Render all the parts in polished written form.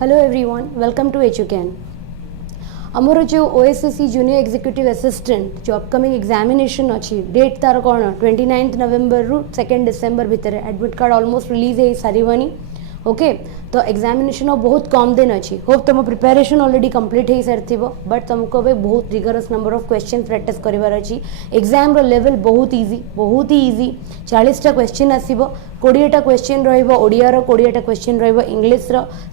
Hello everyone, welcome to एजुकेन। आमर जो ओएसएससी जूनियर एग्जीक्यूटिव असिस्टेंट जो अपकमिंग एग्जामिनेशन अच्छी डेट तार कौन 29 नवेम्बर रु 2 डिसेम्बर भितर एडमिट कार्ड ऑलमोस्ट रिलीज हो सारे। ओके, तो एग्जामिनेशन बहुत कम दिन अच्छी। होप तुम प्रिपेरेशन ऑलरेडी कंप्लीट हो सारी बट तुमको भी बहुत rigorous number of question practice करार अच्छी। एग्जाम रो लेवल बहुत ही इजी 40टा क्वेश्चन आसो, 20टा क्वेश्चन रोडिया 20टा क्वेश्चन इंग्लिश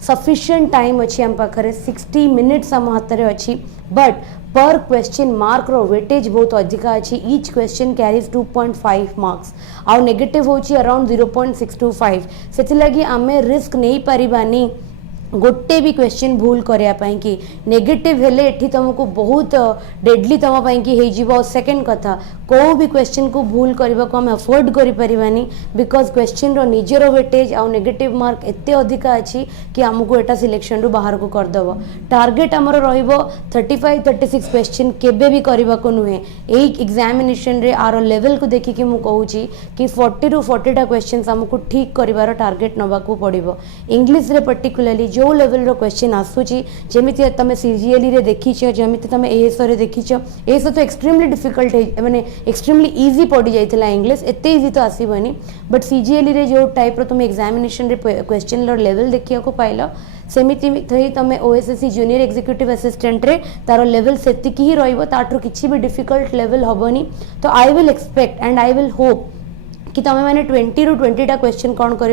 सफिशिएंट टाइम अच्छी आम पाखे 60 मिनिट्स आम हाथ में अच्छी। बट पर क्वेश्चन मार्क रो वेटेज बहुत अधिका अच्छी। ईच क्वेश्चन कैरीज 2.5 मार्क्स आउ नेगेटिव होची अराउंड 0.625। से लगी आमे रिस्क नहीं पारिबानी गोटे भी क्वेश्चन भूल करने कि नेगेटिव हेले एठी तुमको बहुत डेडली तुम हो। सेकेंड कथा को भी क्वेश्चन को भूल करने को आम अफोर्ड करें बिकज क्वेश्चन रो निजर वेटेज आउ नेगेटिव मार्क एते अधिका अच्छी कि आमको एटा सिलेक्शन रू बाहर को करदेव। टार्गेट आमर रहिबो 35-36 क्वेश्चन केबे भी करने को नुहे। यही एग्जामिनेशन रे आर लेवल को देखिकी मु कहूची कि 40 ରୁ 40टा क्वेश्चन आमको ठीक करिवार टार्गेट नबाकू पड़िबो। इंग्लिश रे पर्टिकुलरली जो लेवल रो क्वेश्चन आसूची जेमिति तुम सीजीएलई रे देखीच, जेमिति तुम एएस रे देखीच। एएस तो एक्सट्रीमली डिफिकल्ट माने एक्सट्रीमली इजी पड़ी जाइथिला इंग्लिश, एते इजी तो आसीबनी। बट सीजीएलई रे जो टाइप रो तुम एग्जामिनेशन रे क्वेश्चन रो लेवल देखिया को पाइलो सेमिति थई तुम ओएसएससी जूनियर एग्जीक्यूटिव असिस्टेंट रे तारो लेवल सेतिकी ही रहइबो, ताठरो किछि भी डिफिकल्ट लेवल हबनी। तो I will expect and I will hope कि तुम मैंने 20 ରୁ 20टा क्वेश्चन कौन कर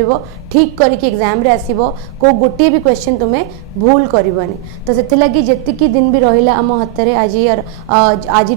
ठीक करके एग्जाम रे आसीबो, को गोटे भी क्वेश्चन तुम्हें भूल करबनी। तो से लगी जेतिकी दिन भी रहिला आम हाथ में आज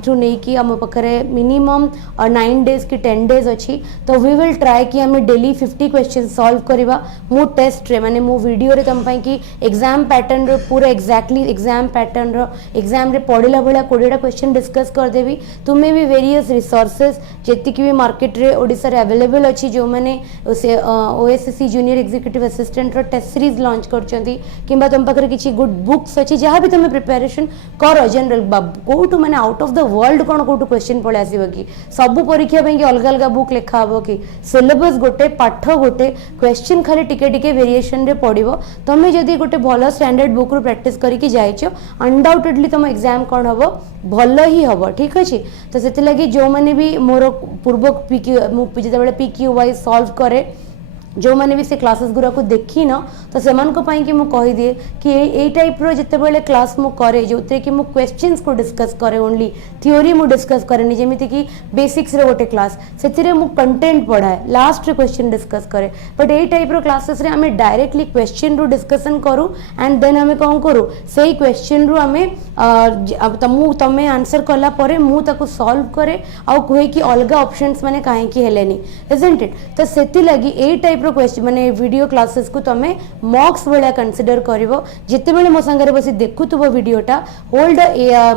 नहीं कि आम पाखे मिनिमम 9 डेज कि 10 डेज अच्छी। तो वी विल ट्राए कि आम डेली 50 क्वेश्चन सॉल्व करवा। मु टेस्ट रे माने मु वीडियो रे तुम कि एग्जाम पैटर्न रो पूरा एक्जाक्टली एग्जाम पैटर्न रो एग्जाम रे पढ़ला भाया 20टा क्वेश्चन डिस्कस करदेवी। तुम्हें भी वेरियस रिसोर्सेज जेतिकी भी मार्केट रे ओडिसा रे अवेलेबल अच्छी जो मैंने ओएसएससी जूनियर एग्जीक्यूटिव असिस्टेंट रो टेस्ट सीरीज लॉन्च करचंती किंबा तुम पाखे किसी गुड बुक्स अच्छी जहाँ भी तुम प्रिपेरेशन कर जनरल कौटू मैंने आउट ऑफ द वर्ल्ड कौन कौटू क्वेश्चन पड़े आसो कि सबू परीक्षा कि अलग अलग बुक लिखा हम कि सिलेबस गोटे पाठ गोटे क्वेश्चन खाली टिके टिके वेरिएशन रे पड़ो। तुम्हें जदि गोटे भल स्टैंडर्ड बुक रू प्रैक्टिस करके जाइछ अनडाउटेडली तुम एग्जाम कौन हम भल ही हम। ठीक अच्छे, तो से लगी जो मैंने भी मोर पूर्व जो पीक्यू वाइज सॉल्व करे जो मैंने भी से क्लासेस गुरा को देखी न तो से कही दिए कि यही टाइप रो जिते बड़े क्लास मु करे जो कि मु क्वेश्चंस को डिस्कस करे ओनली थ्योरी मु डिस्कस करे जेमिति कि बेसिक्स रे गोटे क्लास से मु कंटेंट पढ़ाए लास्ट रे क्वेश्चन डिस्कस करे। बट यही टाइप रो क्लासेस रे हमें डायरेक्टली क्वेश्चन रू डिस्कशन करूँ एंड देन हमें कौन करूँ से क्वेश्चन रू हमें तमें आंसर कला परे मु ताको सॉल्व करे आउ कहे कि अलग ऑप्शंस माने काहे कि हेलेनी इजंट इट। तो सेति लगी एई टाइप रो क्वेश्चन माने वीडियो क्लासेस को तमें मॉक्स भलिया कंसीडर करिवो। जेते बेले मो संगे बसी देखुथबो वीडियोटा होल्ड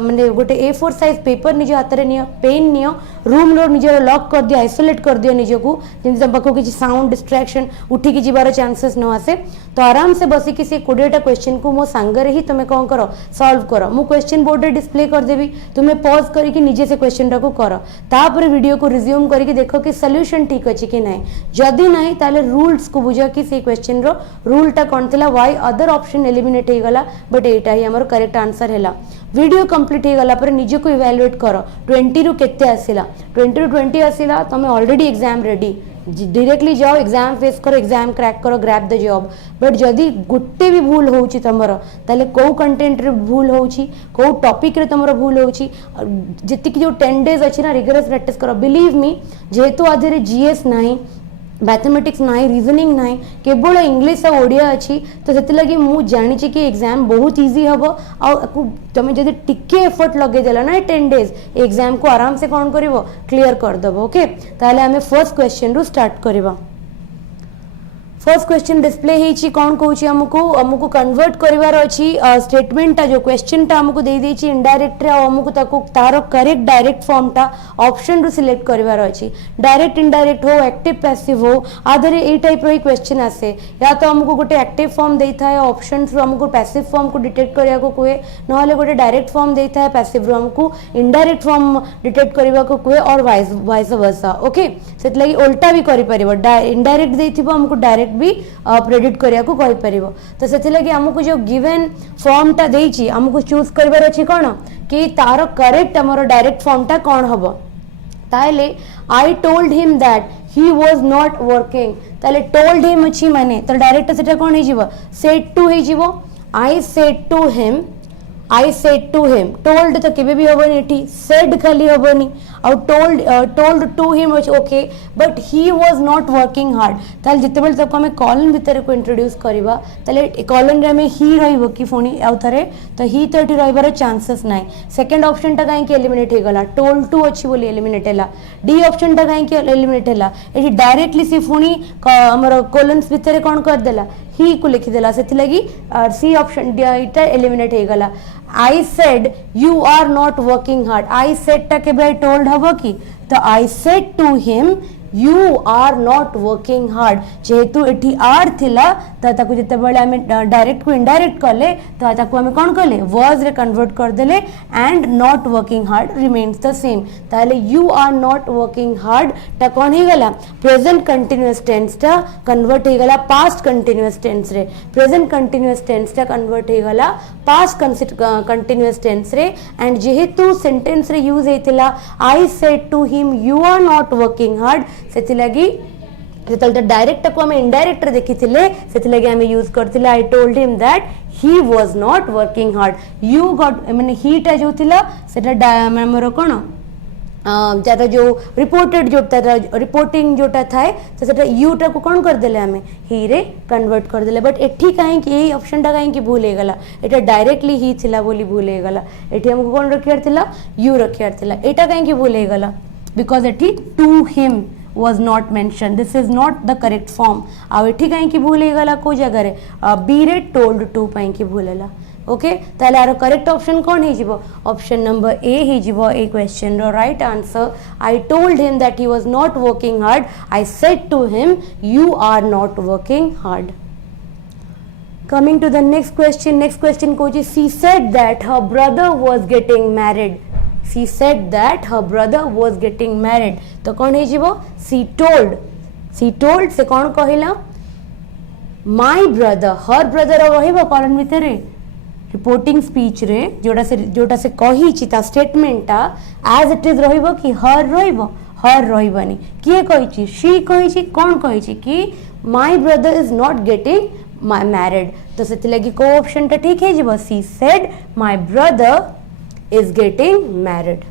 माने गोटे A4 साइज पेपर निज हाथ रे नियो, पेन नियो, रूम रो निजर लॉक कर दियो, आइसोलेट कर दियो निजको जेंति तम पाखो किछि साउंड डिस्ट्रैक्शन उठी कि जिबार चांसेस न आसे। तो आराम से बसी कि से 20टा क्वेश्चन को मो संगे रे ही तमे कोन करो सॉल्व करो। मु क्वेश्चन बोर्ड रे डिस्प्ले कर देबी, तुम्हें पॉज करके निजे से क्वेश्चन को करो, तापर वीडियो को रिज्यूम करके देखो कि सॉल्यूशन ठीक अछि कि नहीं। जदि नहीं ताले रूल्स को बुझा कि से क्वेश्चन रो रूलटा कौन थिला, व्हाई अदर ऑप्शन एलिमिनेट हो गला बट एटा ही हमर करेक्ट आंसर हैला। वीडियो कंप्लीट हो गला पर निजे को इवैल्यूएट करो 20 ରୁ केते आसिला, 20 ରୁ 20 आसिला तमे ऑलरेडी एग्जाम रेडी डायरेक्टली जाओ एग्जाम फेस करो, एग्जाम क्रैक करो, ग्रैब द जॉब। बट जदि गोटे भी भूल होउची तमरो ताले को कंटेंट रे भूल होउची, को टॉपिक रे तमरो भूल होउची, जति कि जो 10 डेज अछि ना रिगरस प्रैक्टिस करो। बिलीव मी जेहेतु आधे जीएस नाही, मैथमेटिक्स ना, रीजनिंग ना, केवल इंग्लिश और ओडिया अच्छी। तो से लगी मु जानी कि एग्जाम बहुत इजी हम तुम जब टिके एफर्ट लगे देला ना 10 डेज एग्जाम को आराम से कौन कर क्लीयर करदेव। ओके, ताहले हमें फर्स्ट क्वेश्चन रू स्टार्ट करवा। फर्स्ट क्वेश्चन डिस्प्ले होती कौन कौच आमको कन्वर्ट करार अच्छी स्टेटमेंटा जो क्वेश्चन टा आमको दे देछि इनडायरेक्ट रे आमको तार करेक्ट डायरेक्ट फॉर्म टा ऑप्शन रू सिलेक्ट करार अच्छी। डायरेक्ट इनडायरेक्ट हो एक्टिव पैसिव हो आधे ए टाइप रो क्वेश्चन आसे, या तो आमको गोटे एक्टिव फॉर्म दे था ऑप्शन रू आमको पैसिव फॉर्म को डिटेक्ट करने को कहे, ना गोटे डायरेक्ट फॉर्म दे था पैसिव रू आमको इनडायरेक्ट फॉर्म डिटेक्ट करने को कहे और वाइस वर्सा। ओके, से लगी उल्टा भी कर इनडायरेक्ट दे आमको डायरेक्ट डायरेक्ट भी प्रेडिक्ट करिया को कहि परिबो तो सेति लगी हमकु जो गिवन फॉर्म टा देइची हमकु चूज करबार अछि कोन कि तारो करेक्ट हमरो डायरेक्ट फॉर्म टा कोन हबो ताले आई told him that he was not working ताले टोल्ड हिम अछि माने तो डायरेक्ट सेटा कोन हे जिवो सेड टू हे जिवो I said to him I said to him told तो केबे भी होबनी एठी said खाली होबनी और told to him okay but he was not working hard ताल जिते बेल तक हमें कॉलन भीतर को इंट्रोड्यूस करबा ताले कॉलन रे हमें ही रहइबो कि फोनी आउ थरे तो ही तो एठी रहबार चांसेस नाही सेकंड ऑप्शन टा काहे कि एलिमिनेट हे गला told to अछि बोली एलिमिनेट हैला डी ऑप्शन टा काहे कि एलिमिनेट हैला एठी डायरेक्टली सी फोनी हमर कॉलन्स भीतर कोन कर देला ही को लिखि देला सेति लगी सी ऑप्शन इटा एलिमिनेट हे गला I said you are not working hard I said टा के भाई told हबो कि तो I said to him you are not working hard जेहेतु एठी आर थिला त ताकू जते बेले हमें डायरेक्ट को इनडायरेक्ट करले तो ताकू हमें कोन करले was रे कन्वर्ट कर देले and not working hard remains the same ताले you are not working hard ता कोन हे गला प्रेजेंट कंटीन्यूअस टेंस ता कन्वर्ट हे गला पास्ट कंटीन्यूअस टेंस रे प्रेजेंट कंटीन्यूअस टेंस ता कन्वर्ट हे गला पास्ट कंटीन्यूअस टेंस रे एंड जेहेतु सेंटेंस रे use हेतिला I said to him you are not working hard सेति लगी जेतल डायरेक्ट को हम इनडायरेक्ट देखि थिले सेति लगी हम यूज करथिले आई told him that he was not working hard you got माने ही टा जो थिला सेटा हमर कोन ज्यादा जो रिपोर्टेड जोटा रिपोर्टिंग जोटा थाए तो सेटा यू टा को कोन कर देले हमें ही रे कन्वर्ट कर देले बट एठी काहे कि एही ऑप्शन टा काहे कि भूल हे गला एटा डायरेक्टली ही थिला बोली भूल हे गला एठी हमको कोन रखियार थिला यू रखियार थिला एटा काहे कि भूल हे गला बिकॉज एठी to him was not mentioned this is not the correct form आ एठी काहे कि भूल हे गला को जगह रे बी रे told to पाई कि भूलला ओके ताले आरो करेक्ट ऑप्शन कोन हे जिवो ऑप्शन नंबर ए हे जिवो ए क्वेश्चन रो right answer I told him that he was not working hard I said to him you are not working hard coming to the next question को जी she said that her brother was getting married she said that her brother was getting married तो कौन है जीवो she told से कौन कहिला my brother her brother रहिबो colon भितरे रिपोर्टिंग स्पीच रे जोटा से कही छि ता स्टेटमेंट ता as it is रहिबो कि her रहिबनी किए कहि छि she कहि छि कौन कहि छि कि my brother is not getting married तो सेति लगी को ऑप्शन ता ठीक है जीवो she said my brother is getting married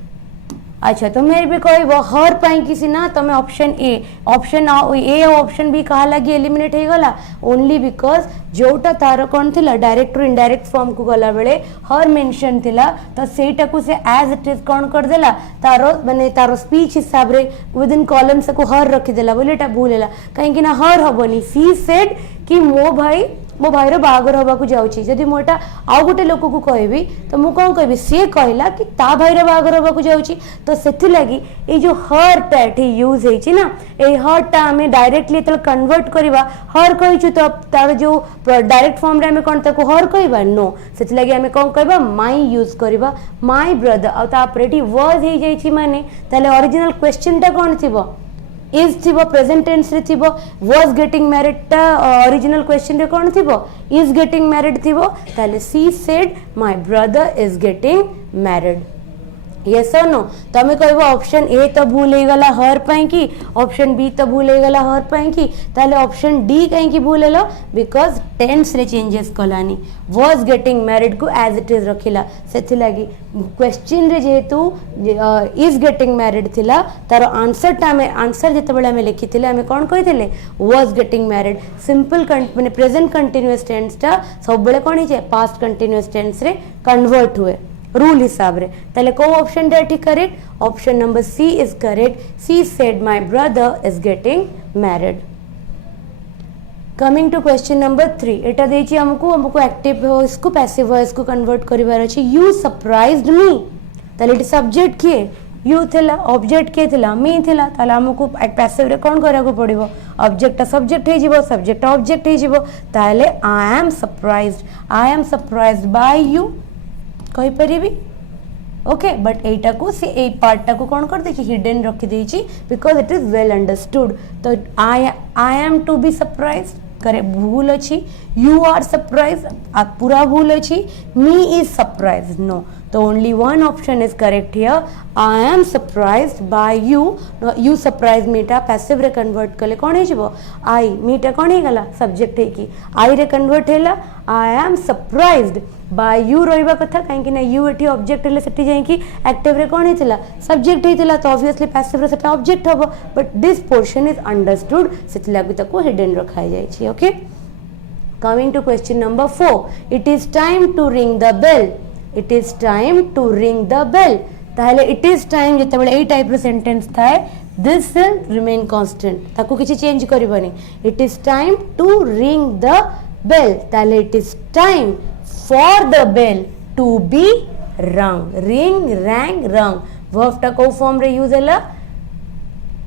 अच्छा तो मेरे भी कोई वो हर पाई किसी ना तो मैं ऑप्शन ए ऑप्शन भी कहा लगी एलिमिनेट हे गला ओनली बिकॉज जोटा तार कोन थिला डायरेक्ट और इनडायरेक्ट फॉर्म को गला बेले हर मेंशन थिला तो सेटा को से एज इट इज कोन कर देला तारो माने तारो स्पीच हिसाब रे विद इन कॉलम से को हर रखि देला बोले एटा भूलेला काहे कि ना हर हबनी सी सेड कि मो भाईर बाहागर हवा को जाउची जदि मोटा आउ गोटे लोक को कहबी तो मु कौन कहबी सी कहला कि ता भाईर बाहागर हवा को जाउची तो सेथि लगी ए जो हर टा एठी यूज हेची ना ए हर टा हमें डायरेक्टली तल कन्वर्ट करबा हर कहिछु तो तार जो डायरेक्ट फॉर्म रे हमें कोन ताको हर कहबा नो सेथि लगी हमें कोन कहबा माई यूज करबा माई ब्रदर आ ता प्रेटी वाज हे जाईची माने ताले ओरिजिनल क्वेश्चन टा कोन थिबो is थिबो प्रेजेंट टेंस रे थिबो was getting married ता ओरिजिनल क्वेश्चन रे कोन थिबो is getting married थिबो ताले she said my brother is getting married yes or no तमे कहबो ऑप्शन ए तो भूल हे गला हर पाई की ऑप्शन बी तो भूल हे गला हर पाई की ताले ऑप्शन डी काहे की भूल हेलो बिकॉज़ टेंस रे changes Kalani was getting married को as it is रखिला सेथि लागि क्वेश्चन रे जेहेतु is getting married थिला तार आंसर टा में आंसर जते बेला में लिखिथिले हमें कोन कहिथिले was getting married सिंपल माने प्रेजेंट कंटीन्यूअस टेंस टा सब बेले कोन हे पास्ट कंटीन्यूअस टेंस रे कन्वर्ट हुए रूल हिसाब रे ताले को ऑप्शन डे ठीक correct option number C is correct C said my brother is getting married coming to question number 3 एटा देछि हमको एक्टिव वॉइस को पैसिव वॉइस को कन्वर्ट करिवार अछि यू सरप्राइज्ड मी ताले इट सब्जेक्ट किए यू थिला ऑब्जेक्ट के थिला मी थिला ताले हमको पैसिव रे कोन करा को पड़िबो ऑब्जेक्ट सब्जेक्ट हे जिवो सब्जेक्ट ऑब्जेक्ट हे जिवो ताले आई एम सरप्राइज्ड बाय यू कहि परिबी ओके बट एटा को से ए पार्ट टा को कोन कर देखि हिडन रखि देछि because it is well understood तो I am to be surprised करे भूल अच्छी, यू आर सरप्राइज पूरा भूल अच्छी, मी इज सरप्राइज नो, तो only one option is correct here, I am surprised by you, you surprise मीटा पैसिव रे कन्वर्ट कले कौन है जीवो आई, मीटा कौन है गला सब्जेक्ट है कि आई रे कन्वर्ट हैला, I am surprised by you रहिबा कथा कहीं ना यू एठी ऑब्जेक्ट हेले सेठी जाई कि एक्टिव रे कोन हेतिला सब्जेक्ट हेतिला, तो ऑब्वियसली पैसिव रे सेटा ऑब्जेक्ट हबो, but this portion is understood सेति लागु ताको हिडन रखाई जाई छी. Okay, coming to question number 4, it is time to ring the bell, it is time to ring the bell, ताहले इट इज टाइम जेतेबेले एई टाइप रो सेंटेंस थाए, दिस विल रिमेन कांस्टेंट, ताको किछि चेंज करबनी, it is time to ring the bell, ताहले it is time for the bell to be rung, ring rang rung, verb टा को फॉर्म रे यूज हैला,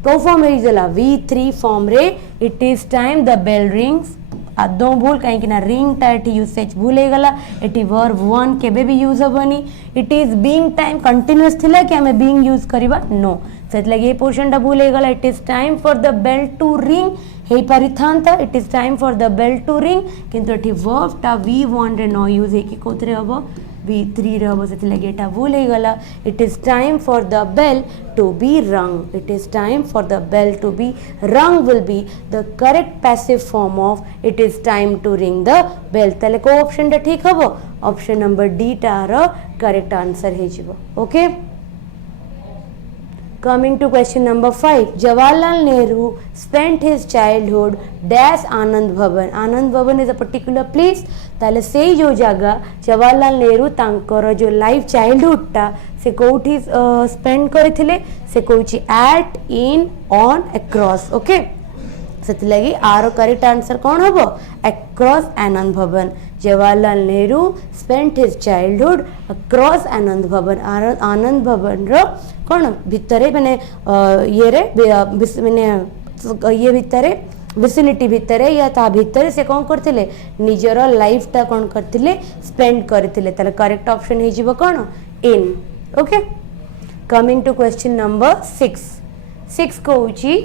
को फॉर्म रे यूज हैला v3 फॉर्म रे, it is time the bell rings, आदो भूल कहीं कि ना रिंग टा एटी यूसेज भूले गला, एटी वर्ब वन केबे भी यूज हबनी, it is being time continuous थिला कि हमें बीइंग यूज करबा नो, सेत लगे ये पोर्शन टा भूले गला, it is time for the bell to ring हे परिथांता, it is time for the bell to ring, किंतु एटी वर्ब टा v1 रे नो यूज हे कि कोतरे हबो v3 रे हबो, सेत लगे एटा भूले गला, it is time for the bell to be rung, it is time for the bell to be rung will be the correct passive form of it is time to ring the bell, ताले को option टा ठीक हबो, option number D टा correct answer हे जिवो. Okay, coming to question number 5, Jawaharlal Nehru spent his childhood dash Anand Bhavan, Anand Bhavan is a particular place, ताले से जो जगह जवाहरलाल नेहरू तांकर जो लाइफ चाइल्डहुड टा से कोठी स्पेंड करथिले, से कोची at in on across. Okay, सेति लगी आरो करेक्ट आंसर कौन हबो, across Anand Bhavan, Jawaharlal Nehru spent his childhood across Anand Bhavan, Anand भवन रो कौन भितरे माने ये रे माने ये भितरे विसिनिटी भितरे या ता भितरे से कौन करथिले निजर लाइफ टा कौन करथिले स्पेंड करथिले, ताले करेक्ट ऑप्शन हे जिवो कौन इन. Okay, coming to question number 6 कहूची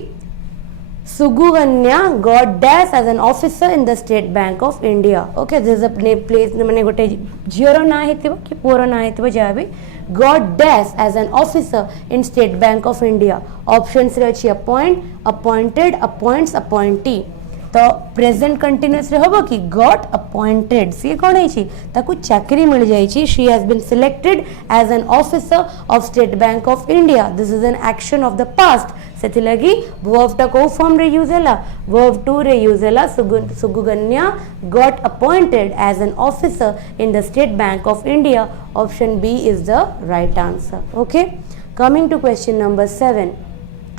Suganya got dash as an officer in the State Bank of India. Okay, this is a place माने गोटे झियर ना हेतिबो कि पुअर ना हेतिबो जाबे got dash as an officer in State Bank of India, options रे अछि अपॉइंट, अपॉइंटेड, अपॉइंट्स, अपॉइंटी, तो प्रेजेंट कंटिन्यूअस रे होबो कि गॉट अपॉइंटेड, सी कोन है छी ताकू चाकरी मिल जाई छी, she has been selected as an officer of State Bank of India, this is an action of the past, सेति लगी वर्ब टा को फॉर्म रे यूज हैला, वर्ब 2 रे यूज हैला, Suganya got appointed as an officer in the State Bank of India, option B is the right answer. Okay, coming to question number 7,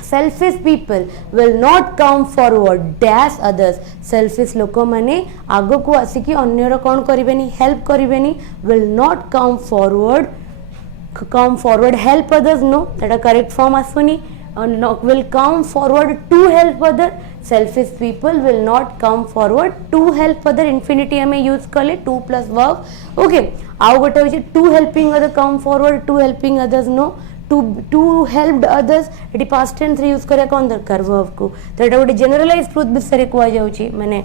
selfish people will not come forward dash others, selfish लोक माने आगो को आसिकी अन्यर कौन करिवेनी help करिवेनी, will not come forward help others no, एटा करेक्ट फॉर्म आसुनी, will come forward to help other, selfish people will not come forward to help other, infinity हमें यूज कले 2 plus verb. ओके, आउ गोटे होची to helping other come forward, to helping others no, to helped others एटी past tense रे use करे कोन दरकार वर्ब को, तो एटा गोटे जनरलाइज ट्रुथ बिसरे कोआ जाउची, माने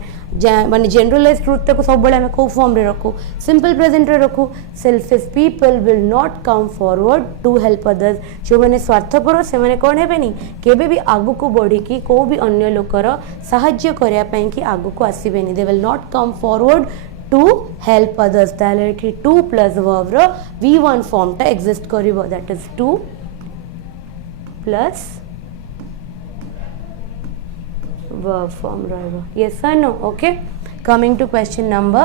माने जनरलाइज ट्रुथ को सब बळे हम को फॉर्म रे रखू, सिंपल प्रेजेंट रे रखू, selfish people will not come forward to help others, जो माने स्वार्थपर से माने कोन हेबेनी केबे भी आगु को बढ़ी की को भी अन्य लोकर सहाय्य करिया पई कि आगु को आसीबेनी, they will not come forward to help others, ताले 2 प्लस वर्ब रो v1 फॉर्म टा एग्जिस्ट करिवो, that is 2 plus verb form रहेगा, yes or no. okay, coming to question number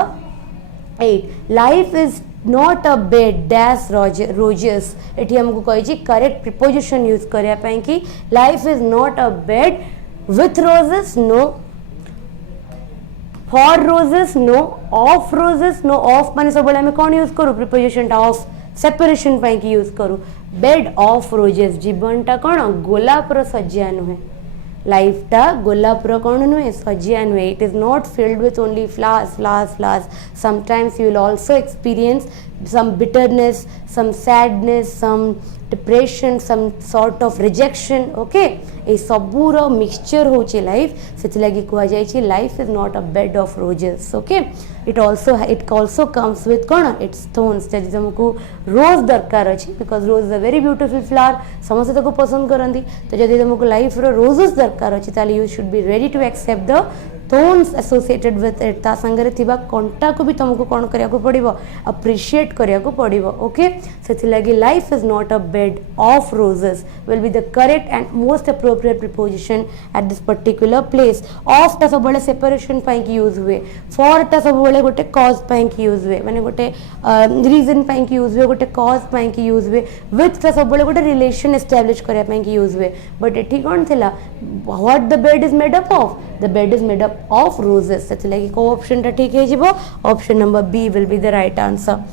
8, life is not a bed dash roses, एठी हमको कहि छी correct preposition use करिया पई कि life is not a bed with roses no, for roses no, of roses no, of माने सब बोले हमें कौन यूज करू प्रीपोजिशन टा ऑफ सेपरेशन पई कि यूज करू, बेड ऑफ रोजेस, जीवन टा कौन गोलाप रो सज्जा नुहे, लाइफ टा गोलाप रो कौन नुहे सज्जा नुहे, it is not filled with only flowers flowers flowers, sometimes you will also experience some bitterness, some sadness, some depression, some sort of rejection. okay, ए सबूर मिक्सचर होची लाइफ से लगी कह जाए life is not a bed of roses okay it also comes with कौन its thorns जब तुमको रोज दरकार अच्छी because rose is a very beautiful flower समस्त को पसंद करती तो जब तुमको लाइफ रोजेस दरकार अच्छी ताले you should be ready to accept the thorns associated with it ता संगे थिबा कंटा को भी तुमको कौन करिया को पड़िबो अप्रिशिएट करिया को पड़िबो ओके सेथि लगी life is not a bed of roses will be the correct and most appropriate preposition at this particular place of ता सब बळे सेपरेशन पई की यूज हुए फॉर ता सब बळे गोटे कॉज पई की यूज हुए माने गोटे रीजन पई की यूज हुए गोटे कॉज पई की यूज हुए विथ ता सब बळे गोटे रिलेशन एस्टैब्लिश करिया पई की यूज हुए बट एठी कोन थिला what the bed is made up of the bed is made up of roses सेथि लगी को ऑप्शन टा ठीक है जीवो option number B will be the right answer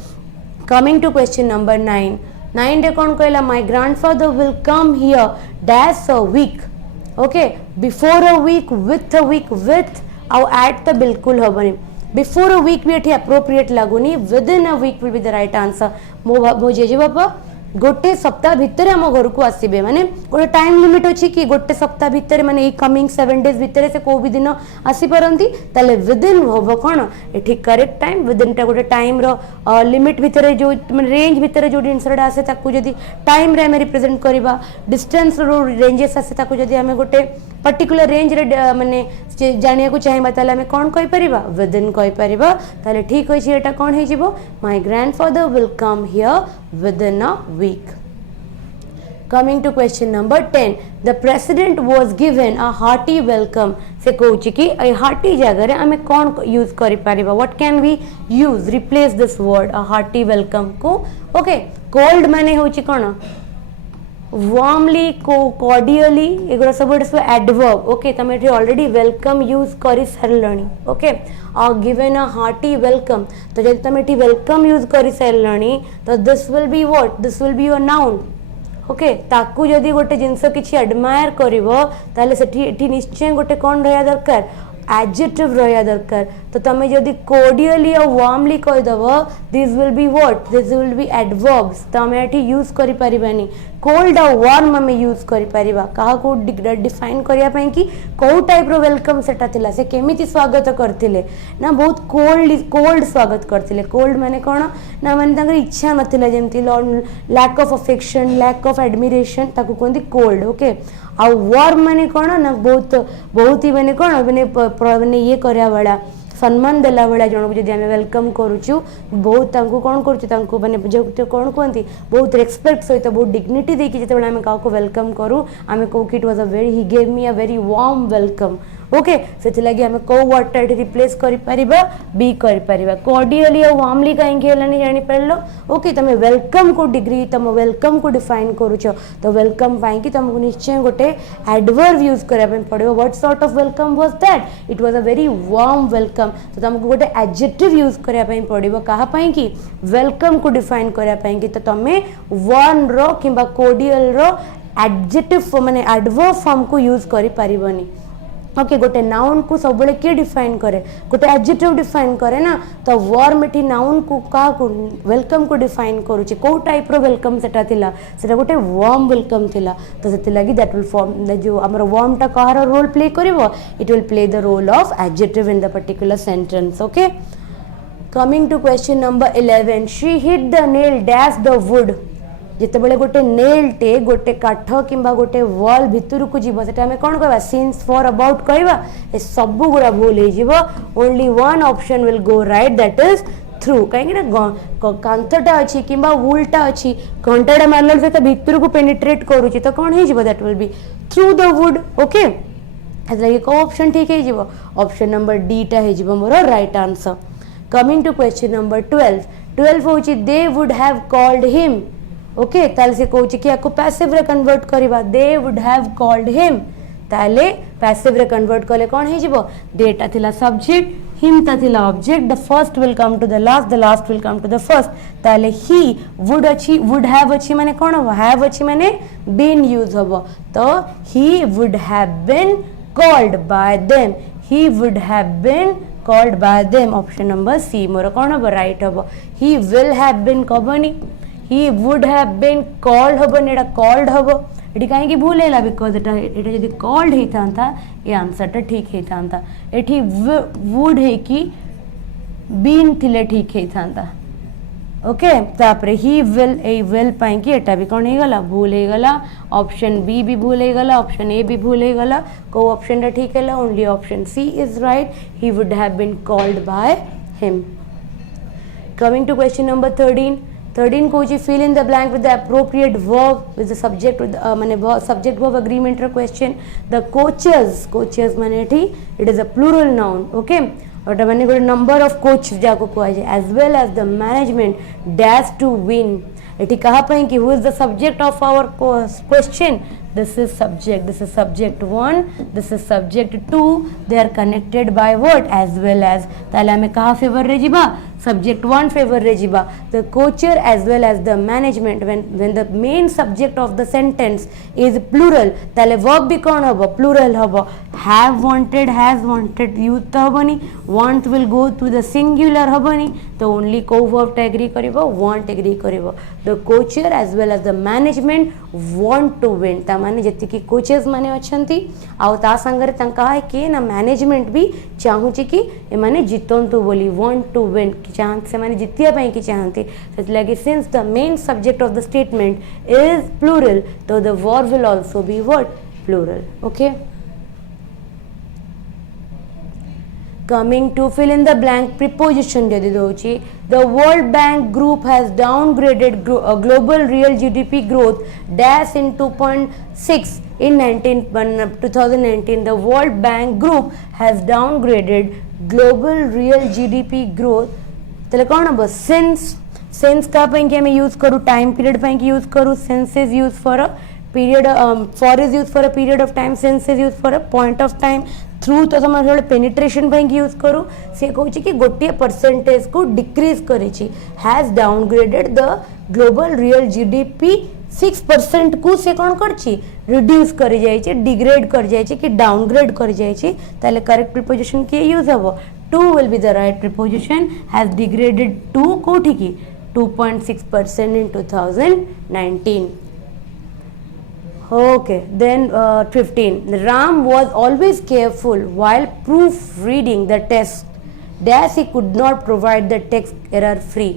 coming to question number 9 रे कोन कहला my grandfather will come here dash a week okay before a week with आउ एट द बिल्कुल हबनी बिफोर अ वीक भी एठी एप्रोप्रिएट लागुनी within a week will be the right answer मो जेजे बापा गोटे सप्ताह भितर आम घर को आसबे माने गोटे टाइम लिमिट अच्छी कि गोटे सप्ताह भितर माने कमिंग 7 डेज भितर से को भी दिन आसी परंती ताले विदिन हम कौन ये करेक्ट टाइम विदिन टा गोटे टाइम रो लिमिट भितर जो माने रेंज भितर जो जिनसटा आसे ताकू जदी टाइम रे हमें रिप्रेजेंट करबा डिस्टेंस रो रेंजेस आसे ताकू जदी हमें गोटे पर्टिकुलर रेंज रे माने जानिया को चाहिबा ताले हमें कौन कहि परिबा विदिन कहि परिबा ताले ठीक होई छी एटा कौन हे जिवो my grandfather will come here within a week. Coming to question number 10, the president was given a hearty welcome. से कहूँ कि a hearty जगह रे हमें कौन यूज करि परिबा what can we use replace this word a hearty welcome को okay cold माने होची कोन warmly को cordially एगुरा सब adverb okay तमे एठी already welcome यूज करि सरलणी okay given a hearty welcome तो जब तमे एठी welcome यूज करि सरलणी तो this will be what this will be your noun okay ताकू जदि गोटे जिनस किछि एडमायर करिवो ताले सेठी एठी निश्चय गोटे कोन रहया दरकार एडजेक्टिव रहया दरकार तो तमे जदि कोर्डियली और वार्मली कहि दबो this will be what this will be adverbs तमे एठी यूज करि परिबानी कोल्ड और वार्म में यूज करि परिबा कहा को डिफाइन करिया पई कि को टाइप रो वेलकम सेटा थिला से केमिति स्वागत करथिले ना बहुत कोल्ड स्वागत करथिले कोल्ड माने कोन ना माने तांगर इच्छा नथिला जेमति lack of affection lack of admiration ताकू कोंदी कोल्ड ओके आ वार्म माने कोन ना बहुत ही माने कोन माने ये करया वाला सम्मान देला बेला जन को जदि आम वेलकम करूँ बहुत कौन करूँ मैंने जो कौन कहती बहुत रेस्पेक्ट सहित बहुत डिग्निटी देकी जिते आम क्या वेलकम करूँ आम कहूँ कि it was a very he gave me a very warm welcome okay से लगी आम कौ वर्डटा ये रिप्लेस कर बी कर कॉर्डियली और वार्मली कहीं जानी पार ओके तुम वेलकम को डिग्री तुम वेलकम को डिफाइन करुच तो वेलकम पाई तुमको निश्चय गोटे एडवर्ब यूज करने पड़ो what sort of welcome was that it was a very warm welcome तो तुमको गोटे एडजेक्टिव यूज करने पड़ो कहाँ कि वेलकम को डिफाइन करने कि तो तुम्हें वार्म रो कि कॉर्डियल रो एडजेक्टिव माने एडवर्ब फॉर्म को यूज कर पारिबनी ओके गोटे नाउन को सब बड़े किए डिफाइन करे गोटे एडजेक्टिव डिफाइन करे ना तो वार्म एटी नाउन को का को वेलकम को डिफाइन करूची को टाइप रो वेलकम सेटा थिला सेटा गोटे वार्म वेलकम थिला तो सेति लागि दैट विल फॉर्म जो हमर वार्म टा कहार रोल प्ले करिवो it will play the role of adjective in the particular sentence okay coming to question number 11 she hit the nail dash the wood जिते बड़े गोटे नेल टे गोटे काठ किंबा गोटे वॉल भितर को जीव से आम कौन कह सिंस फॉर अबाउट कहवा ए सब गुड़ा भूल हो only one option will go right that is through कहीं कांथटा अच्छी कि वुलटा अच्छी घंटाटा मारल से भितर को पेनिट्रेट करुच्ची तो कौन हो that will be through the wood okay कौ ऑप्शन ठीक है ऑप्शन नंबर डी टा हो more right answer coming to question number 12 हूँ they would have called him okay ताले से कहूँ कि आपको पैसिव रे कन्वर्ट करवा they would have called him ताले पैसिव रे कन्वर्ट कले कौन है जीवो देटा थिला सब्जेक्ट हिम ता थिला object the first will come to the last will come to the first ताले ही वुड अच्छी वुड हैव अच्छी माने कौन हो हैव अच्छी माने बीन यूज हबो तो he would have been called by them he would have been called by them option number C more कौन हबो राइट हबो ही विल हैव बीन कबनी he would have been called हबो नेडा called हबो ये कहीं भूल है बिकज ये जब कॉल्ड होता ये आंसरटा ठीक होता ये वुड है कि बीन थिले ठीक होता ओके तापर ही विल ए विल पाई कि एटा भी कौन हो गला भूल हो गला ऑप्शन बी भी भूल हो गला ऑप्शन ए भी भूल हो गला को ऑप्शन टा ठीक है only option C is right he would have been called by him coming to question number 13 को fill in the blank with the appropriate verb with the subject with माने सब्जेक्ट वर्ब अग्रीमेंट रो question the coaches माने एठी it is a plural noun okay और मैंने गोटे number of coach जाको कह जाए as well as the management dash to win एटी कहा कि who is the subject of our question this is subject 1 this is subject 2 they are connected by what as well as ताले हमें कहा favour रे जीबा subject 1 फेवर रे जीबा the coacher as well as the management when the main subject of the sentence is plural ताले verb भी कौन होबो plural होबो have wanted has wanted use तो होबनी want will go to the singular होबनी तो only को verb टा agree करिवो want agree करिवो the coacher as well as the management want to win माने जति की कोचेस माने अछंती आउ ता संगरे तंका है के ना मैनेजमेंट भी चाहूची कि ए माने जितंतु बोली वांट टू विन कि चाहत से माने जितिया पई कि चाहती सेट लगे since the main subject of the statement is plural तो the verb will also be what plural okay coming to fill in the blank preposition जदि दोची the World Bank group has downgraded global real GDP growth dash in 2.6 in 2019 the World Bank group has downgraded global real GDP growth तले कौन अब since का पई के मैं use करू time period पई के यूज करू since is used for a period for is used for a period of time since is used for a point of time through तो तुम पेनिट्रेशन यूज करू से कहूँ कि गोटे परसेंटेज को डिक्रीज करिछि has downgraded the global real GDP 6% को से कौन करछि रिड्यूस कर जाइछि डिग्रेड कर जाइछि कि डाउनग्रेड कर जाइछि ताले करेक्ट प्रीपोजिशन के यूज हबो to will be the right preposition has degraded to कोठी की 2.6% इन 2019 Okay, then 15. Ram was always careful while proofreading the text. Dash he could not provide the text error free.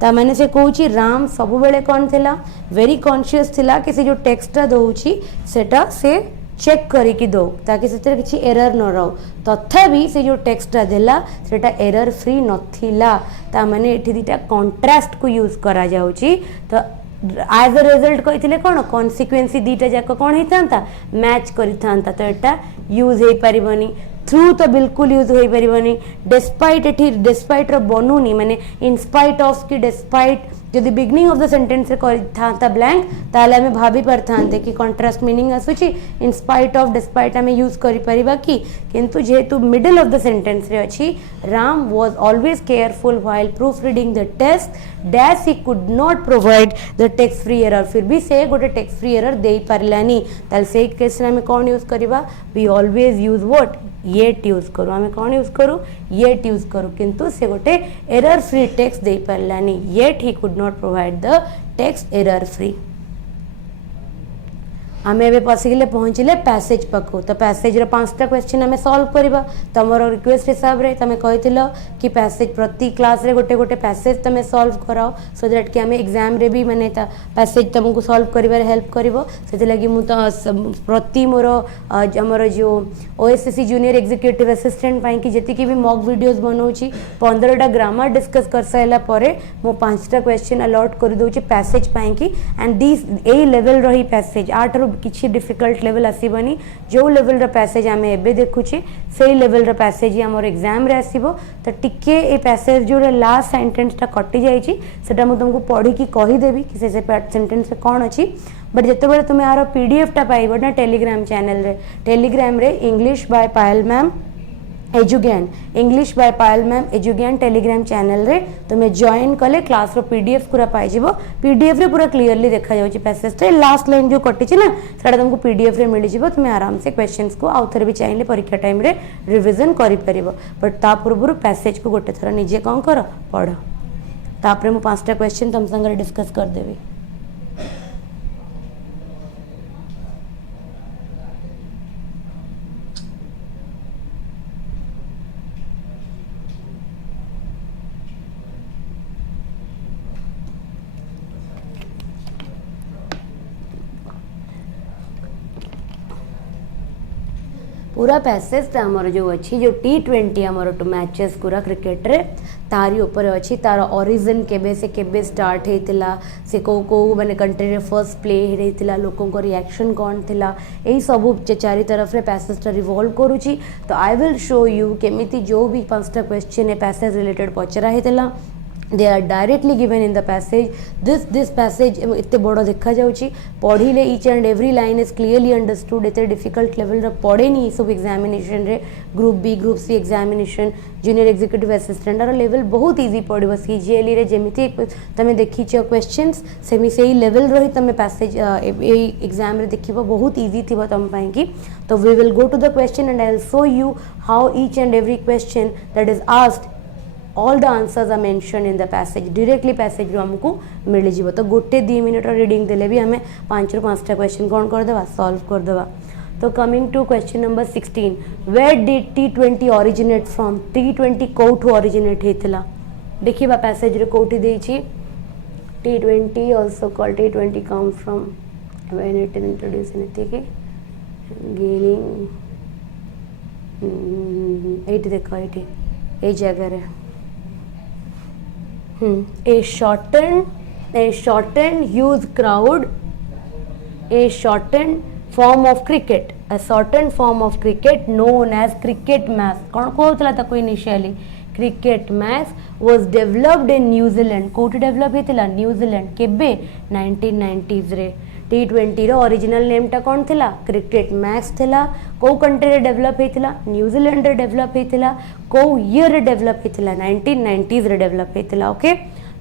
ता मैंने से कहूँ राम सब बेले कौन थिला वेरी कॉन्शियस थिला कि से जो टेक्स्टा दउची सेटा से चेक करिकी दो ताकि से किसी एरर न रहो तथापि से जो टेक्स्टा देला सेटा एरर फ्री नथिला ता मैंने एठी दिटा कॉन्ट्रास्ट को यूज करा जाउची तो एज अ रिजल्ट कही कौन कन्सिक्वेन्सी दीटा जाक कौन होता मैच करता तो यहाँ यूज हो पारबनी थ्रू तो बिल्कुल यूज हो पारबनी डेस्पाइट एटी डेस्पाइट बनूनी माने इनस्पाइट ऑफ कि डेस्पाइट जदि बिगनिंग ऑफ द सेंटेंस रे था ब्लैंक ताले हमें भाभी पारथांते कि कॉन्ट्रास्ट मीनिंग आसुची इनस्पाइट ऑफ डेस्पाइट हमें यूज करि परिबा कि किंतु जेहेतु मिडल ऑफ द सेंटेंस रे अछि Ram was always careful while proofreading the text dash he could not provide the text free error फिर भी से गोटे टेक्स्ट फ्री एरर दे पारलानी ताले से केस रे हमें कौन यूज करबा we always use what yet use करूँ आम कौन यूज करूँ येट यूज करूँ किंतु से गोटे एरर फ्री टेक्स्ट दे पारलानी yet he could not provide the text error free आम ए पशिले पहुँचले पैसेज पाखु तो पैसेज रो 5टा क्वेश्चन आम सॉल्व करवा तुम रिक्वेस्ट हिसाब से तुम कही कि पैसेज प्रति क्लास रे गोटे गोटे पैसेज तुम सॉल्व कराओ सो दैट कि आम एग्जाम रे भी माने पैसेज तुमको सॉल्व करिवार हेल्प करिवो से लगी मु तो प्रति मोर आमर जो ओएसएससी जूनियर एग्जीक्यूटिव असिस्टेंट पाई कि जेतिकी भी मॉक वीडियोस बनाऊची 15टा ग्रामर डिस्कस कर साइला परे मो 5टा क्वेश्चन अलॉट कर दोची पैसेज पाई कि एंड दिस ए लेवल रही पैसेज 8 रो किसी डिफिकल्ट लेवल आसबनी जो लेवल रो पैसेज आम एबे देखुचे से लेवल रो पैसेज आमर एग्जाम रे आसीबो तो टिके ए पैसेज जो लास्ट सेंटेंसटा कटि जाइछि सेटा मु तुमको पढ़ी की कहि देबी कि से सेंटेंस रे कोन अछि बट जते बेले तुम यार पीडीएफ टा पाइबो ना टेलीग्राम रे English by Payal ma'am Edugyan English by Payal ma'am Edugyan Telegram channel रे तुम्हें जॉइन कले क्लास रो पीडीएफ पूरा पाई जिवो पीडीएफ रे पूरा क्लियरली देखा जाउची पैसेज रे लास्ट लाइन जो कटि छी ना सेटा तुमको पीडीएफ रे मिली जिवो तुम आराम से क्वेश्चंस को आउथर भी चाहिए परीक्षा टाइम रे रिवीजन करि परिबो बट ता पूर्व पैसेज को गोटे थरा निजे कोन कर पढ़ तापरे मु 5टा क्वेश्चन तुम संगे डिस्कस कर देबी पूरा पैसेज आमर जो अच्छी जो T20 आमर टू मैचेस पूरा क्रिकेट रे तारी ऊपर अच्छी तार ओरिजिन केबे से केबे स्टार्ट होता से को माने कंट्री रे फर्स्ट प्ले होता लोकों को रिएक्शन कौन थिला यही सब चारि तरफ रे पैसेज रिवॉल्व करुची। तो आई विल शो यू केमिति जो भी 5टा क्वेश्चन है पैसेज रिलेटेड पचरा होता they are directly given in the passage this passage इतने बड़ देखा जाउची पढ़िले each and every line is clearly understood एते difficult level रे पढ़े नहीं सब examination रे group B group C examination junior executive assistant रो level बहुत easy पड़िबो CGL रे जेमिति तमे देखि छ questions सेमी सेही level रही तमे passage ए exam रे देखिबो बहुत easy थिबो तम पई की। तो we will go to the question and I will show you how each and every question that is asked all the answers are mentioned in the passage directly passage रो हमको मिल जिवो। तो गोटे 2 मिनट रीडिंग देले भी हमें 5 ରୁ 5टा question कौन कर देबा सॉल्व कर देबा। तो coming to question number 16 where did T20 originate from T20 कोठू ओरिजिनेट हेतला देखिबा पैसेज रे कोठी देछि T20 also called T20 come from when it is introduced in the gaining एट देखो एटी ए जगह रे a shortened huge crowd a shortened form of cricket a shortened form of cricket known as cricket match कौन कहउतला ताको initially cricket match was developed in New Zealand कोठी develop हेतिला न्यूजीलैंड केबे 1990s रे T20 रो ओरिजिनल नेम टा कौन थिला cricket match थिला को कंट्री रे डेवलप हेतिला न्यूजीलैंड रे डेवलप हेतिला को ईयर रे डेवलप हेतिला 1990s रे डेवलप हेतिला। ओके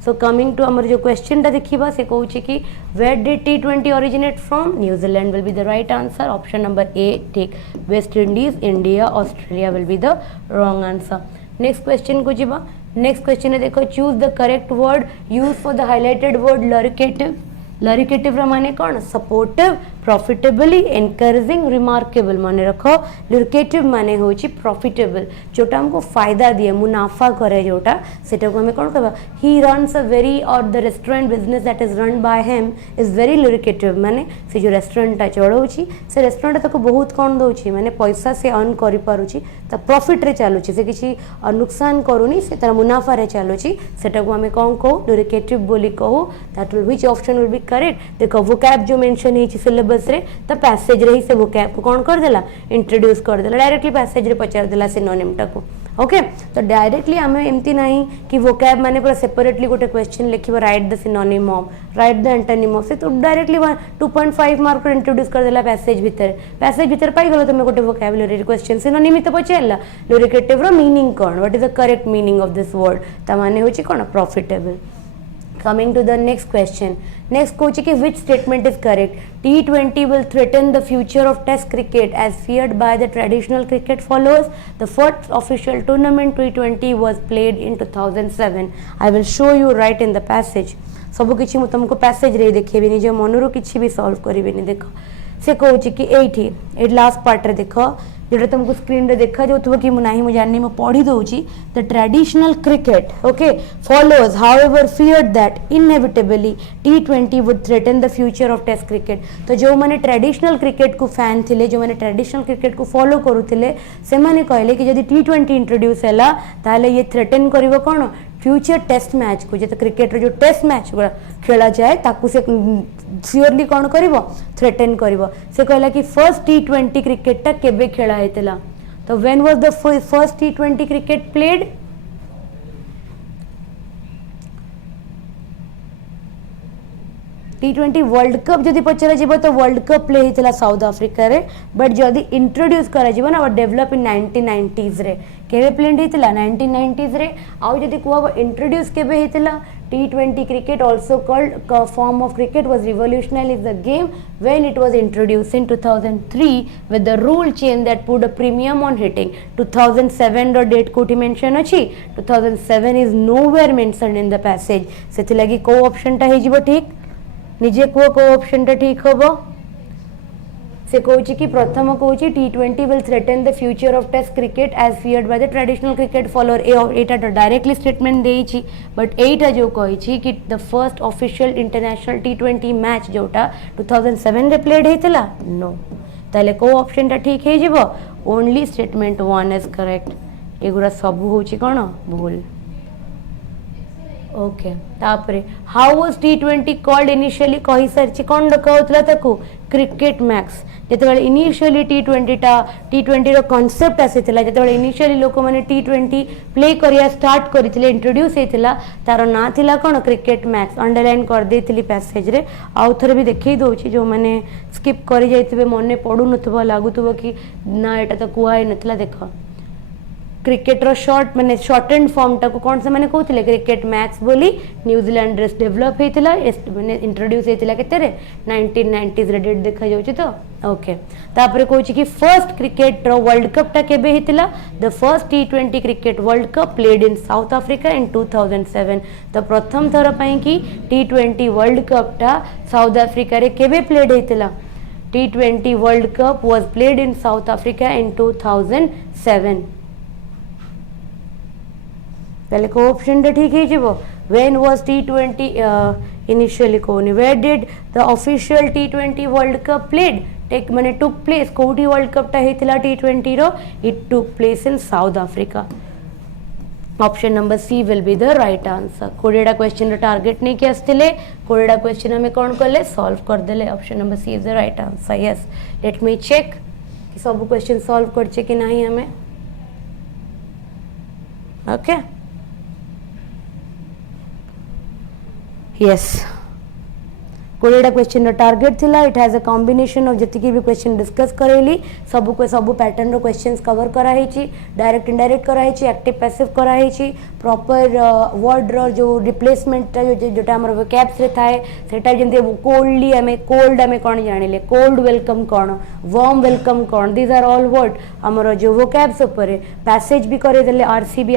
सो कमिंग टू हमर जो क्वेश्चन टा देखिबा से कहउची कि where did T20 originate from New Zealand will be the right answer option number A ठीक West Indies India Australia will be the wrong answer. Next question को जिबा नेक्स्ट क्वेश्चन है देखो choose the correct word use for the highlighted word लरिकेटिव लरिकेटिव माने कौन supportive profitably encouraging remarkable माने रखो लरिकेटिव माने होची प्रॉफिटेबल जोटा हमको फायदा दिए मुनाफा करे जोटा सेटा को हमें कौन कहबा ही रन्स अ वेरी और the restaurant business that is run by him is very lucrative माने से जो रेस्टोरेंट टा चढ़ौची से रेस्टोरेंट तक बहुत कौन दउची माने पैसा से अर्न करि पारुची त प्रॉफिट रे चालुची से किछि नुकसान करूनी से तर मुनाफा रे चालुची सेटा को हमें कौन कहू लरिकेटिव बोली कहू that will which option will be correct देखो वोकैब जो मेंशन है सिलेबस रे त पैसेज रे ही से वोकैब को कौन कर देला इंट्रोड्यूस कर देला डायरेक्टली पैसेज रे पचार देला सिनोनिम टा को। ओके तो डायरेक्टली हमें एमती नहीं कि वोकैब माने पूरा सेपरेटली गोटे क्वेश्चन लिखिबो write the synonym of write the antonym of से तो डायरेक्टली 2.5 मार्क इंट्रोड्यूस कर देला पैसेज भीतर पाई गलो तुम गोटे वोकैबुलरी क्वेश्चन सिनोनिम तो पचारला लरिकेटिव रो मीनिंग कौन what is the correct meaning of this word ता माने होची कौन profitable. Coming to the next question. Next question is which statement is correct? T20 will threaten the future of Test cricket as feared by the traditional cricket followers. The first official tournament T20 was played in 2007. I will show you right in the passage. सब किछि मु तुमको passage रे देखेबिनी जे Munro किछि भी solve करिवेनी देखो से कहउछि कि एठी ए लास्ट पार्ट रे देखो जेटा तुमको स्क्रीन रे देखा जाउथबो कि मु नाही मु जाननी मु पढ़ी दउछि the traditional cricket okay follows however feared that inevitably T20 would threaten the future of test cricket. तो जो माने ट्रेडिशनल क्रिकेट को फैन थिले जो माने ट्रेडिशनल क्रिकेट को फॉलो करूथिले से माने कहले कि जदि T20 इंट्रोड्यूस हैला ताले ये थ्रेटन करिवो कोन फ्यूचर टेस्ट मैच को जे क्रिकेट रो जो टेस्ट मैच खेला जाए ताकू से सियोरली कौन करिवो थ्रेटन करिवो से कहला कि फर्स्ट T20 क्रिकेट ता केबे खेला हेतला। तो when was the first T20 cricket played T20 world cup जदि पचरा जीवो तो वर्ल्ड कप प्ले हेतला साउथ अफ्रीका रे बट जदि इंट्रोड्यूस करा जीवो ना डेवलप इन 1990s रे केबे प्लेड हेतला 1990s रे आउ जदि कोबो इंट्रोड्यूस केबे हेतला T20 cricket also called a form of cricket was revolutionized the game when it was introduced in 2003 with the rule change that put a premium on hitting 2007 रो date कोठी mention अछि 2007 is nowhere mentioned in the passage सेति लागि को option ता हे जीवो ठीक निजे को ऑप्शन ता ठीक होबो से कहूची कि प्रथम कहूची T20 will threaten the future of test cricket as feared by the traditional cricket follower एटा तो डायरेक्टली स्टेटमेंट देइची बट एटा जो कहूची कि the first official international T20 match जोटा 2007 रे प्लेड हेतला नो ताले को ऑप्शन टा ठीक है जीवो ओनली स्टेटमेंट 1 इज करेक्ट एगुरा सब होची कोन भूल ओके तापरे how was T20 called initially कहि सरची कोन डकाउतला ताकू क्रिकेट मैक्स जेतेबेले इनिशियली टी20 रो कांसेप्ट आसीथिला जेतेबेले इनिशियली लोक माने टी20 प्ले करिया स्टार्ट करिथिले इंट्रोड्यूस हेतिला तारो ना थिला कोन क्रिकेट मैक्स अंडरलाइन कर देथिली पैसेज रे आउ थरे भी देखै दोछि जो माने स्किप करि जाइथिबे मने पडु नथबो लागुतबो कि ना एटा तो कुआई नथला देखो क्रिकेट रो शॉर्ट माने शॉर्ट एंड फॉर्म टाको कोन से माने कहउथिले क्रिकेट मैक्स बोली न्यूजीलैंड रे डेवलप हेतिला माने इंट्रोड्यूस हेतिला केते रे 1990s रे डेट देखा जाउछि तो ओके तापरे कहउछि कि फर्स्ट क्रिकेट रो वर्ल्ड कप टा केबे हेतिला द फर्स्ट टी20 cricket world cup played in South Africa in 2007 तो प्रथम थर पई कि टी20 वर्ल्ड कप टा साउथ अफ्रीका रे केबे प्लेड हेतिला टी20 world cup was played in South Africa in 2007 पहले को ऑप्शन टा ठीक है जीवो व्हेन वाज टी20 इनिशियली कोनी वेयर डिड द ऑफिशियल टी20 वर्ल्ड कप प्लेड टेक माने टुक प्लेस कोठी वर्ल्ड कप टा हेतिला टी20 रो it took place in South Africa option number C will be the right answer कोडेडा क्वेश्चन रो टारगेट नहीं के आस्तिले कोडेडा क्वेश्चन हमें कोन करले सॉल्व कर देले option number C is the right answer yes let me check कि सब क्वेश्चन सॉल्व करछे कि नहीं हमें ओके yes कोडेटा क्वेश्चन टारगेट थिला it has a combination of जति भी क्वेश्चन डिस्कस करेली सब पैटर्न रो क्वेश्चंस कवर करा हेची डायरेक्ट इनडायरेक्ट करा हेची एक्टिव पैसिव करा हेची प्रॉपर वर्ड रो जो रिप्लेसमेंट जो जोटा हमर वोकैब्स रे थाए सेटा जेंते कोल्डली हमें कोल्ड हमें कोन जानिले कोल्ड वेलकम कोन वार्म वेलकम कोन दीज आर ऑल वर्ड हमर जो वोकैब्स ऊपर पैसेज भी करे देले आरसीबी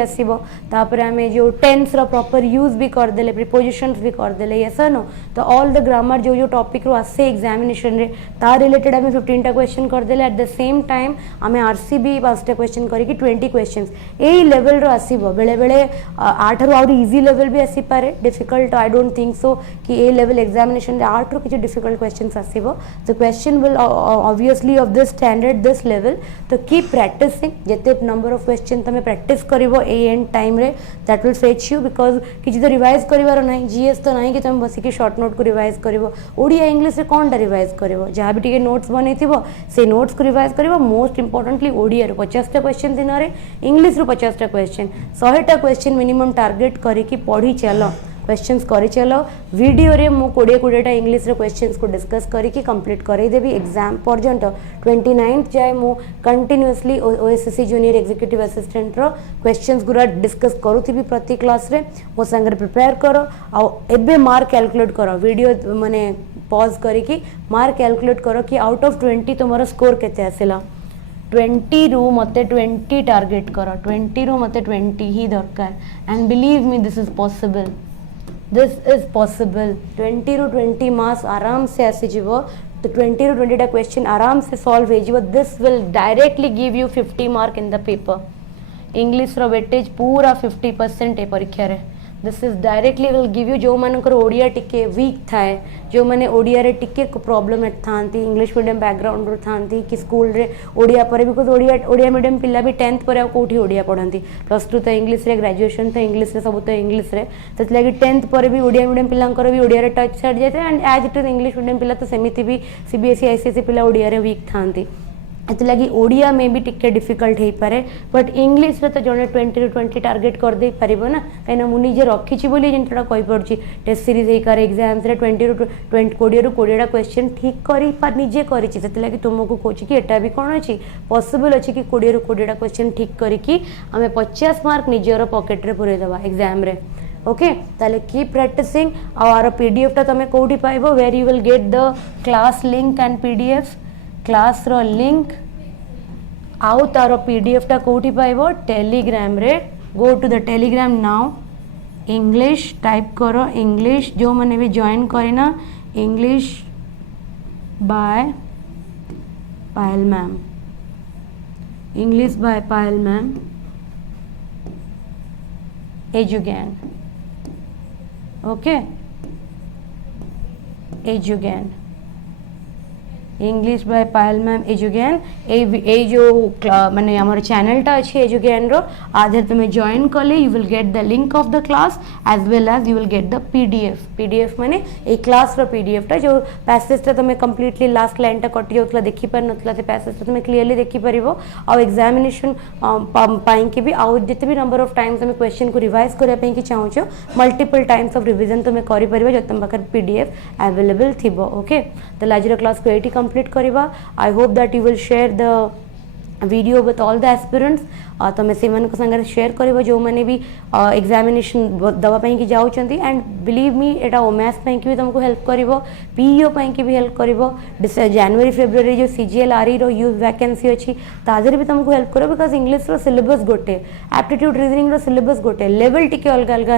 आसीबो तापर हमें जो टेंस रो प्रॉपर यूज भी कर देले प्रीपोजिशंस भी कर देले यस नो तो ऑल द ग्रामर जो टॉपिक रो आसे एग्जामिनेशन रे ता रिलेटेड हमें 15 टा क्वेश्चन कर देले एट द सेम टाइम हमें आरसीबी 5 टा क्वेश्चन करी कि 20 क्वेश्चंस एई लेवल रो आसीबो बेले बेले 8 रो और इजी लेवल भी आसी पारे difficult I don't think so कि ए लेवल एग्जामिनेशन रे 8 रो किछ डिफिकल्ट क्वेश्चंस आसीबो the question will obviously of this standard this level तो कीप प्रैक्टिसिंग जते नंबर ऑफ क्वेश्चन तमे प्रैक्टिस करिवो ए एंड टाइम रे that will fetch you because किछि तो रिवाइज करिवार नाही जीएस तो नाही कि तमे बसी कि शॉर्ट नोट को रिवाइज करिवो ओडिया इंग्लिश रे कोन टा रिवाइज करिवो जहा भी टिके नोट्स बनेथिबो से नोट्स को रिवाइज करिवो मोस्ट इंपोर्टेंटली ओडिया रे 50 टा क्वेश्चन दिन रे इंग्लिश रो 50 टा क्वेश्चन 100 टा क्वेश्चन मिनिमम टारगेट करी कि पढ़ी चलो क्वेश्चंस करी चलो वीडियो रे मु 20 टा इंग्लिश रे क्वेश्चंस को डिस्कस करी कि कंप्लीट करै देबी एग्जाम पर्यंत 29th जाय मु कंटिन्यूअसली ओएसएससी जूनियर एग्जीक्यूटिव असिस्टेंट रो क्वेश्चंस गुरा डिस्कस करूथिबी प्रति क्लास रे मो संगे प्रिपेयर करो आ एबे मार्क कैलकुलेट करो वीडियो माने पॉज करी कि मार्क कैलकुलेट करो कि आउट ऑफ 20 तुम्हारा स्कोर केते आसिला 20 रु मते 20 टारगेट करो 20 रु मते 20 ही दरकार and believe me this is possible this is possible 20 रु 20 मार्क्स आराम से आसी जीवो तो 20 रु 20 टा क्वेश्चन आराम से सॉल्व हे जीवो this will directly give you 50 mark in the paper English रो वेटेज पूरा 50% है परीक्षा रे this is directly will give you जो मानकर ओडिया टिके वीक थाए जो माने ओडिया रे टिके प्रॉब्लम एट थांती इंग्लिश मीडियम बैकग्राउंड रो थांती कि स्कूल रे ओडिया पर बिकॉज ओडिया मीडियम पिला भी 10th पर कोठी ओडिया पढ़ंती +2 तो इंग्लिश रे ग्रेजुएशन तो इंग्लिश रे सब तो इंग्लिश रे तत लागी 10th पर भी ओडिया मीडियम पिलांकर भी ओडिया रे टच छाड़ जाते and as it is English medium पिला तो सेमिति भी सीबीएसई आईसीएसई पिला ओडिया रे वीक थांती एतलागी ओडिया में भी टिके डिफिकल्ट हो पारे बट इंग्लिश रे तो जने 20 रु 20 टारगेट कर दे परिबो ना कहिना मु निजे रखिछि बोली जेंटा कहि पड़छि टेस्ट सीरीज हे कर एग्जाम्स रे 20 रु 20 रु 20 टा क्वेश्चन ठीक करी पर निजे करिछि सेतलागी तुमको कहछि कि एटा भी कोन अछि पॉसिबल अछि कि 20 रु 20 टा क्वेश्चन ठीक करी कि हमें 50 मार्क निजेरो पॉकेट रे पुरे देबा एग्जाम रे ओके ताले कीप प्रैक्टिसिंग आवर पीडीएफ टा तमे कोठी पाइबो where you will get the class link and PDF class रो लिंक आउ तार पीडीएफ टा कोठी पाइबो टेलीग्राम रे go to the Telegram now English type करो इंग्लिश जो मैंने भी जॉइन करे ना English by Payal ma'am English by Payal ma'am Edugain okay Edugain English by Payal ma'am Edugyan ए जो माने आमर चैनलटा अच्छे एजुज्ञान रो आधे तुम्हें जॉइन कले you will get the link of the class as well as you will get the PDF माने ए क्लास रो पीडीएफ टा जो पैसेज टा तुम्हें कंप्लीटली लास्ट लाइन टा कटि जाउतला देखि पर नतला से पैसेज टा तुम्हें क्लियरली देखि परिबो आ एग्जामिनेशन पाइन के भी आउ जिते भी नंबर ऑफ टाइम्स तुम्हें क्वेश्चन को रिवाइज करबा पई कि चाहूचो मल्टीपल टाइम्स ऑफ रिवीजन तुम्हें करि परिबो जो तुम पाखर पीडीएफ अवेलेबल थिबो ओके तो आज क्लास को एटी कंप्लीट करवा I hope that you will share the video with all the aspirants तुम से सागर शेयर कर जो मैंने भी एग्जामिनेशन दवाई की जाऊँगी एंड बिलीव मी एटा ओमैस भी तुमको हेल्प कर पीईओ की भी हेल्प कर जनवरी फेब्रुआरी जो सीजीएल आरई रो यूज वैकेंसी अच्छी ताजर भी तुमको हेल्प कर बिकज इंग्लिश रो सिलेबस गोटे एप्टीट्यूड रीजनिंग रो सिलेबस गोटे लेवल टिके अलग अलग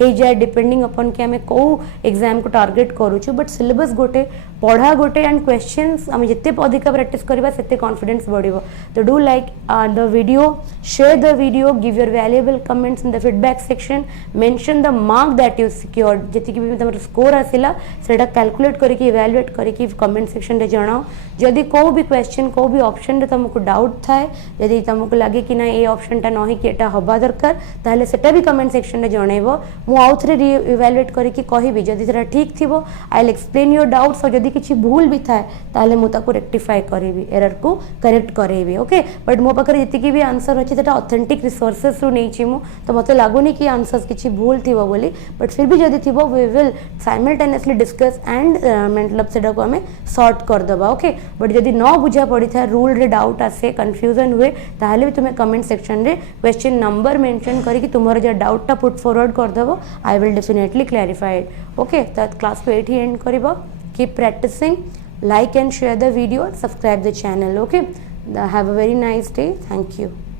हो जाए डिपेंडिंग अपन कि आम कौ एग्जाम को टार्गेट करूँ बट सिलेबस गोटे पढ़ा गोटे एंड क्वेश्चंस आम जिते अधिक प्रैक्टिस करवा सेते कॉन्फिडेंस बढ़िबो तो do like the video share the video give your valuable comments in the feedback section mention the mark that you secured जति भी तमर स्कोर आसिला सेटा कैलकुलेट करके इवैल्यूएट करके कमेंट सेक्शन रे जणाओ जदि को भी क्वेश्चन को भी ऑप्शन रे तुमको डाउट थाए जदि तुमको लगे कि ना ए ऑप्शन टा नहीं कि एटा हबा दरकार ताले सेटा भी कमेंट सेक्शन रे जणाइबो मु आउट रे इवैल्यूएट करके कहिबी जदि सेटा ठीक थिबो I will explain your doubts और जदि किछि भूल भी थाए ताले मु ताको रेक्टिफाई करेबी एरर को करेक्ट करेबी ओके बट मो पाखरे जति भी आंसर अछि सेटा ऑथेंटिक रिसोर्सेस रु नहीं मु तो मते लागुनी कि आंसर्स किछि भूल थिबो बोली बट फिर भी जदि थिबो we will simultaneously discuss and मतलब सेटा को हमें सॉर्ट कर दबा ओके बट जदि न बुझा पड़ी था रूल रे डाउट आसे कंफ्यूजन हुए ताहले भी तुम्हें कमेंट सेक्शन रे क्वेश्चन नंबर मेंशन करी कि तुमरो जे डाउट टा पुट फॉरवर्ड कर दबो I will definitely clarify it okay तो क्लास को एठी एंड करबो keep practicing like and share the video subscribe the channel okay have a very nice day thank you